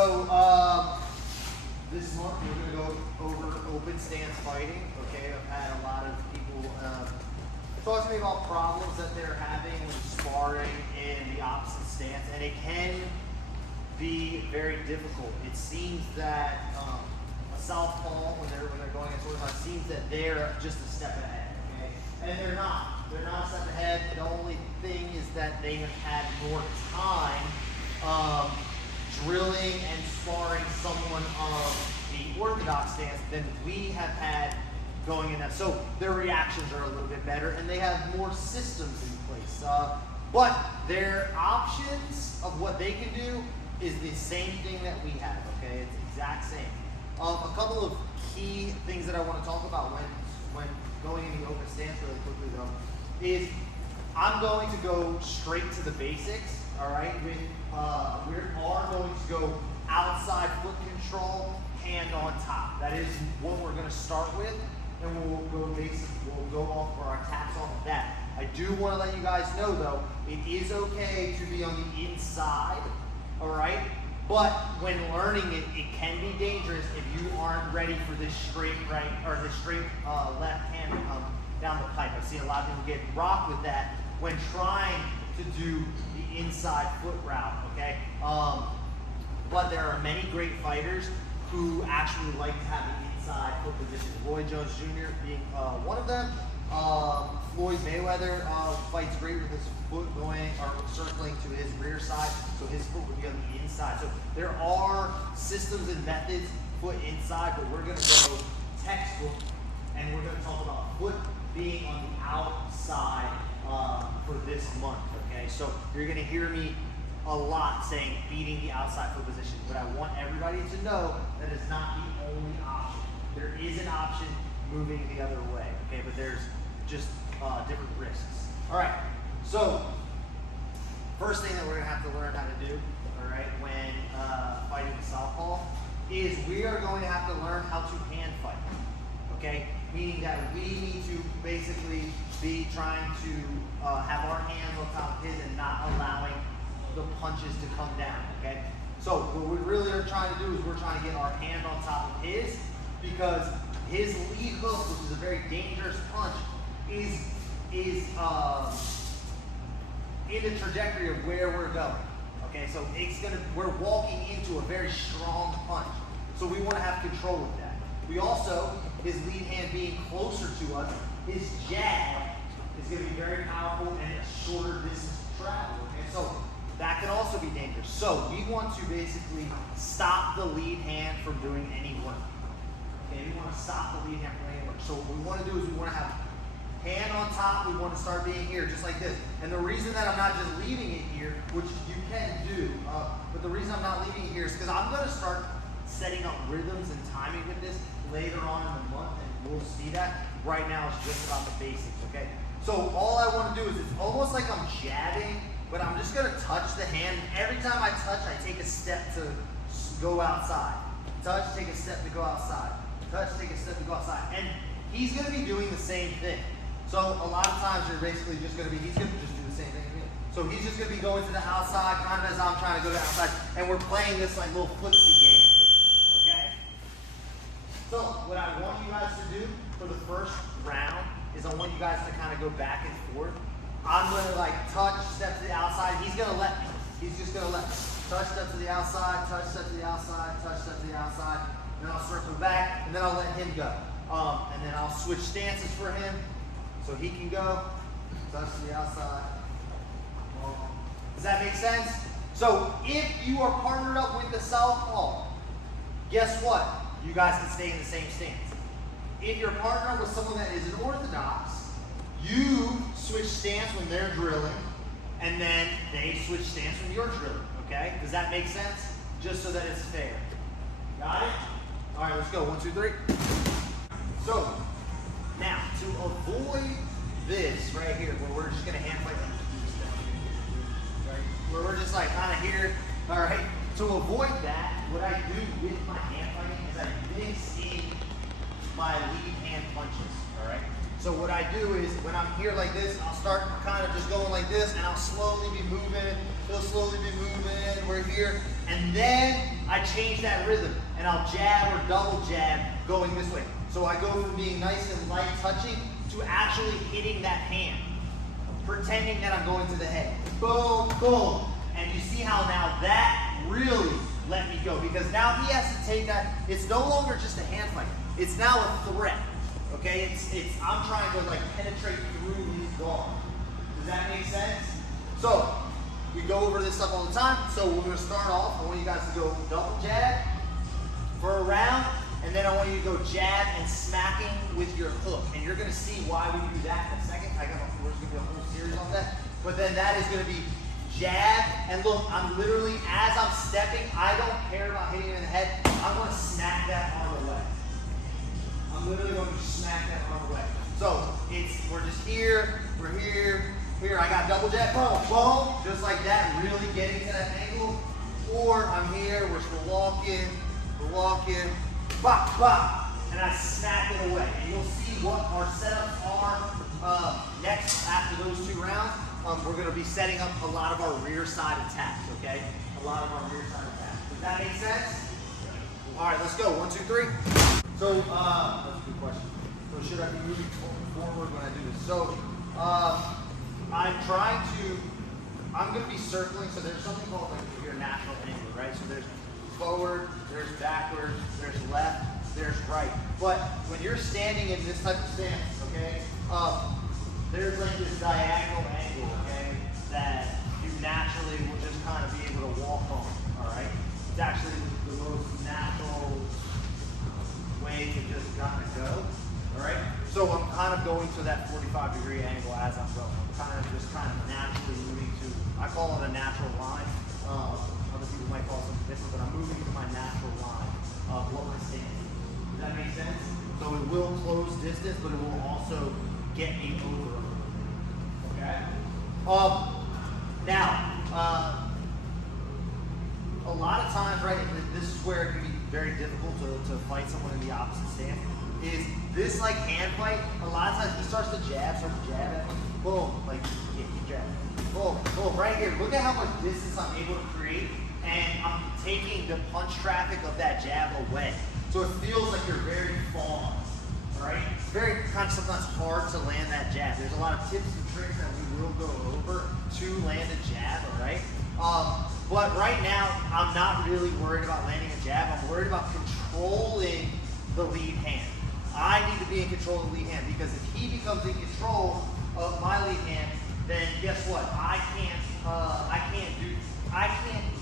So this month we're going to go over open stance fighting. Okay, I've had a lot of people talk to me about problems that they're having when sparring in the opposite stance, and it can be very difficult. It seems that a southpaw, when they're going against orthodox, seems that they're just a step ahead. Okay, and they're not. They're not a step ahead. The only thing is that they have had more time drilling and sparring someone of the orthodox stance than we have had going in that. So their reactions are a little bit better and they have more systems in place. But their options of what they can do is the same thing that we have, okay? It's the exact same. A couple of key things that I want to talk about when going in the open stance really quickly though is I'm going to go straight to the basics. All right, we are going to go outside foot control, hand on top. That is what we're going to start with, and we'll go off for our taps off of that. I do want to let you guys know though, it is okay to be on the inside, all right? But when learning it, it can be dangerous if you aren't ready for this straight right or this straight left hand to come down the pipe. I've seen a lot of people get rocked with that when trying to do the inside foot route, okay? But there are many great fighters who actually like to have the inside foot position. Roy Jones Jr. being one of them. Floyd Mayweather fights great with his foot going or circling to his rear side, so his foot would be on the inside. So there are systems and methods foot inside, but we're going to go textbook, and we're going to talk about foot being on the outside for this month, okay? So you're going to hear me a lot saying beating the outside foot position, but I want everybody to know that is not the only option. There is an option moving the other way, okay? But there's just different risks. All right, so first thing that we're going to have to learn how to do, all right, when fighting the southpaw is we are going to have to learn how to hand fight, okay? Meaning that we need to basically be trying to have our hands on top of his and not allowing the punches to come down, okay? So what we really are trying to do is we're trying to get our hand on top of his, because his lead hook, which is a very dangerous punch, is in the trajectory of where we're going, okay? So we're walking into a very strong punch, so we want to have control of that. We also, his lead hand being closer to us, his jab is going to be very powerful and a shorter distance to travel. Okay? So that can also be dangerous. So we want to basically stop the lead hand from doing any work. Okay, we want to stop the lead hand from doing any work. So what we want to do is we want to have hand on top. We want to start being here, just like this. And the reason that I'm not just leaving it here, which you can do, but the reason I'm not leaving it here is because I'm going to start setting up rhythms and timing with this later on in the month, and we'll see that. Right now it's just about the basics, okay? So all I want to do is it's almost like I'm jabbing, but I'm just going to touch the hand. Every time I touch, I take a step to go outside. Touch, take a step to go outside. Touch, take a step to go outside. And he's going to be doing the same thing. So a lot of times you're basically just going to be, he's going to just do the same thing to me. So he's just going to be going to the outside, kind of as I'm trying to go to the outside, and we're playing this like little footsie game, okay? So what I want you guys to do for the first round is I want you guys to kind of go back and forth. I'm going to like touch, step to the outside. He's going to let me. He's just going to let me. Touch, step to the outside, touch, step to the outside, touch, step to the outside. Then I'll circle back, and then I'll let him go. And then I'll switch stances for him so he can go. Touch to the outside. Does that make sense? So if you are partnered up with the southpaw, guess what? You guys can stay in the same stance. If you're partnered with someone that is an orthodox, you switch stance when they're drilling, and then they switch stance when you're drilling, okay? Does that make sense? Just so that it's fair. Got it? All right, let's go. 1, 2, 3. So, now, to avoid this right here, where we're just going to hand fight like this, right? Where we're just like kind of here, all right? To avoid that, what I do with my hand fighting is I mix in my lead hand punches, all right? So what I do is when I'm here like this, I'll start kind of just going like this, and I'll slowly be moving. He'll slowly be moving. We're here, And then I change that rhythm, and I'll jab or double jab going this way. So I go from being nice and light touching to actually hitting that hand, pretending that I'm going to the head. Boom, boom. And you see how now that really let me go, because now he has to take that. It's no longer just a hand fight. It's now a threat. Okay, I'm trying to like penetrate through his guard. Does that make sense? So we go over this stuff all the time. So we're gonna start off. I want you guys to go double jab for a round, and then I want you to go jab and smacking with your hook. And you're gonna see why we do that in a second. There's gonna be a whole series on that. But then that is gonna be jab, and look, I'm literally, as I'm stepping, I don't care about hitting him in the head. I'm gonna smack that arm away. I'm literally going to smack that arm away. So we're just here, we're here, here. I got double jab, boom, boom, just like that, really getting to that angle. Or I'm here, we're walking, bop, bop, and I smack it away. And you'll see what our setups are next after those 2 rounds. We're going to be setting up a lot of our rear side attacks, okay? A lot of our rear side attacks. Does that make sense? All right, let's go. 1, 2, 3. So, that's a good question. So should I be moving forward when I do this? So, I'm going to be circling, so there's something called like your natural angle, right? So there's forward, there's backward, there's left, there's right. But when you're standing in this type of stance, okay, there's like this diagonal angle, okay, that you naturally will just kind of be able to walk on, all right? It's actually the most natural way to just kind of go, all right? So I'm kind of going to that 45-degree angle as I'm going. I'm kind of naturally moving to, I call it a natural line. Other people might call it something different, but I'm moving to my natural line of what my stance is. Does that make sense? So it will close distance, but it will also get me over. Okay? Now, a lot of times, right, this is where it can be very difficult to fight someone in the opposite stance, is this like hand fight. A lot of times he starts to jab at me, boom, like, yeah, keep jabbing, boom, boom, right here. Look at how much distance I'm able to create, and I'm taking the punch traffic of that jab away. So it feels like you're very far, all right? It's very kind of sometimes hard to land that jab. There's a lot of tips and tricks that we will go over to land a jab, all right? But right now, I'm not really worried about landing a jab. I'm worried about controlling the lead hand. I need to be in control of the lead hand, because if he becomes in control of my lead hand, then guess what? I can't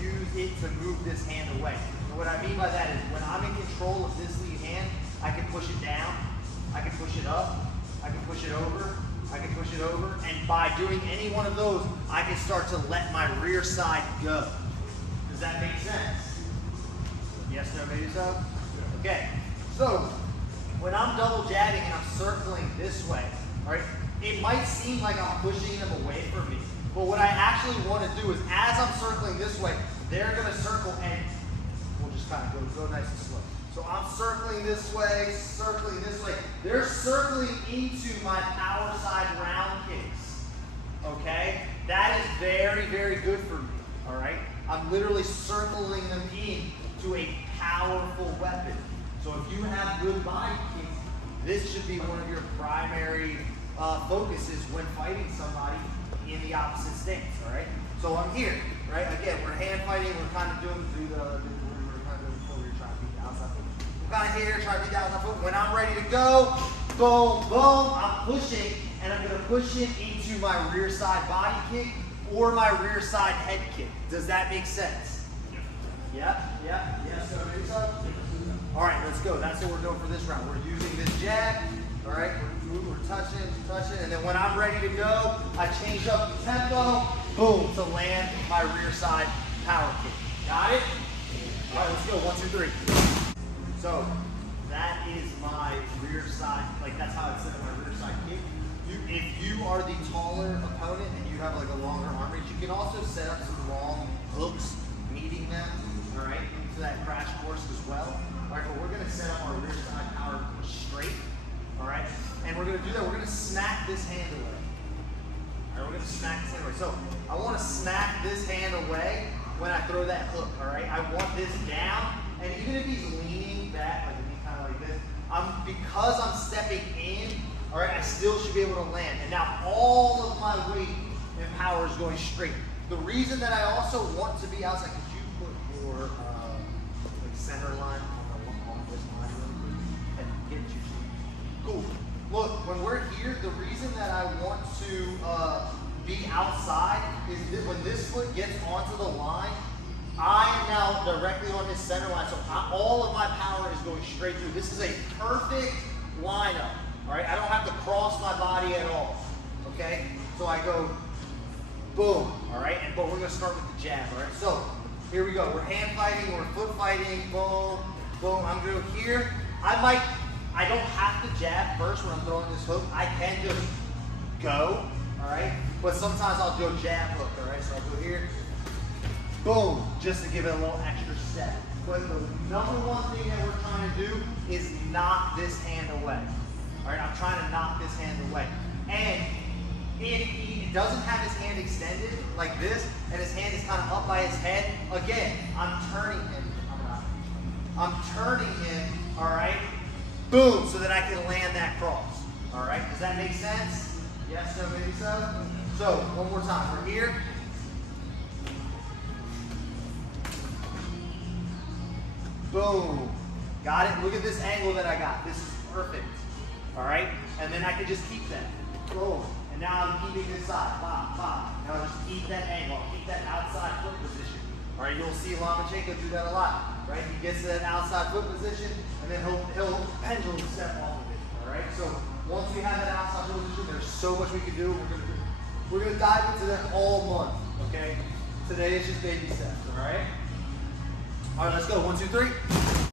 use it to move this hand away. And what I mean by that is when I'm in control of this lead hand, I can push it down, I can push it up, I can push it over, I can push it over, and by doing any one of those, I can start to let my rear side go. Does that make sense? Yes, no, maybe so? Okay, so when I'm double jabbing and I'm circling this way, all right, it might seem like I'm pushing them away from me, but what I actually want to do is, as I'm circling this way, they're going to circle, and we'll just kind of go nice and slow. So I'm circling this way, circling this way. They're circling into my power side round kicks, okay? That is very, very good for me, all right? I'm literally circling them into a powerful weapon. So if you have good body kicks, this should be one of your primary focuses when fighting somebody in the opposite stance, all right? So I'm here, right? Again, we're hand fighting. We're kind of doing we're kind of doing before we're trying to beat the outside foot. We're kind of here, trying to beat the outside foot. When I'm ready to go, boom, boom, I'm pushing, and I'm going to push it into my rear side body kick or my rear side head kick. Does that make sense? Yeah. Yes, so maybe so? All right, let's go. That's what we're doing for this round. We're using this jab, all right? We're touching, and then when I'm ready to go, I change up the tempo, boom, to land my rear side power kick. Got it? All right, let's go. 1, 2, 3. So that is my rear side, like that's how it's set up, my rear side kick. If you are the taller opponent and you have like a longer arm reach, you can also set up some long hooks, meeting them, all right, into that crash course as well. All right, but we're going to set up our rear side power straight, all right? And we're going to do that. We're going to smack this hand away. All right, we're going to smack this hand away. So I want to smack this hand away when I throw that hook, all right? I want this down, and even if he's leaning back, like if he's kind of like this, because I'm stepping in, all right, I still should be able to land. And now all of my weight and power is going straight. The reason that I also want to be outside, could you put your like center line on this line really quick and get you. Cool. Look, when we're here, the reason that I want to be outside is that when this foot gets onto the line, I am now directly on his center line, so all of my power is going straight through. This is a perfect lineup, all right? I don't have to cross my body at all, okay? So I go boom, all right? But we're gonna start with the jab, all right? So here we go. We're hand fighting, we're foot fighting, boom, boom. I'm gonna go here. I don't have to jab first when I'm throwing this hook. I can just go, all right? But sometimes I'll go jab hook, all right? So I'll go here, boom, just to give it a little extra step. But the number one thing that we're trying to do is knock this hand away. All right, I'm trying to knock this hand away. And if he doesn't have his hand extended like this, and his hand is kind of up by his head, again, I'm turning him. I'm turning him, all right? Boom, so that I can land that cross. All right, does that make sense? Yes, no, maybe so? So, one more time. We're here. Boom. Got it? Look at this angle that I got. This is perfect. All right? And then I can just keep that. Boom. And now I'm keeping this side. Pop, pop. Now I'll just keep that angle. I'll keep that outside foot position. All right? You'll see Lomachenko do that a lot. Right? He gets to that outside foot position, and then he'll pendulum step off of it. All right? So once we have that outside foot position, there's so much we can do. We're gonna dive into that all month. Okay? Today is just baby steps. All right? All right, let's go. 1, 2, 3.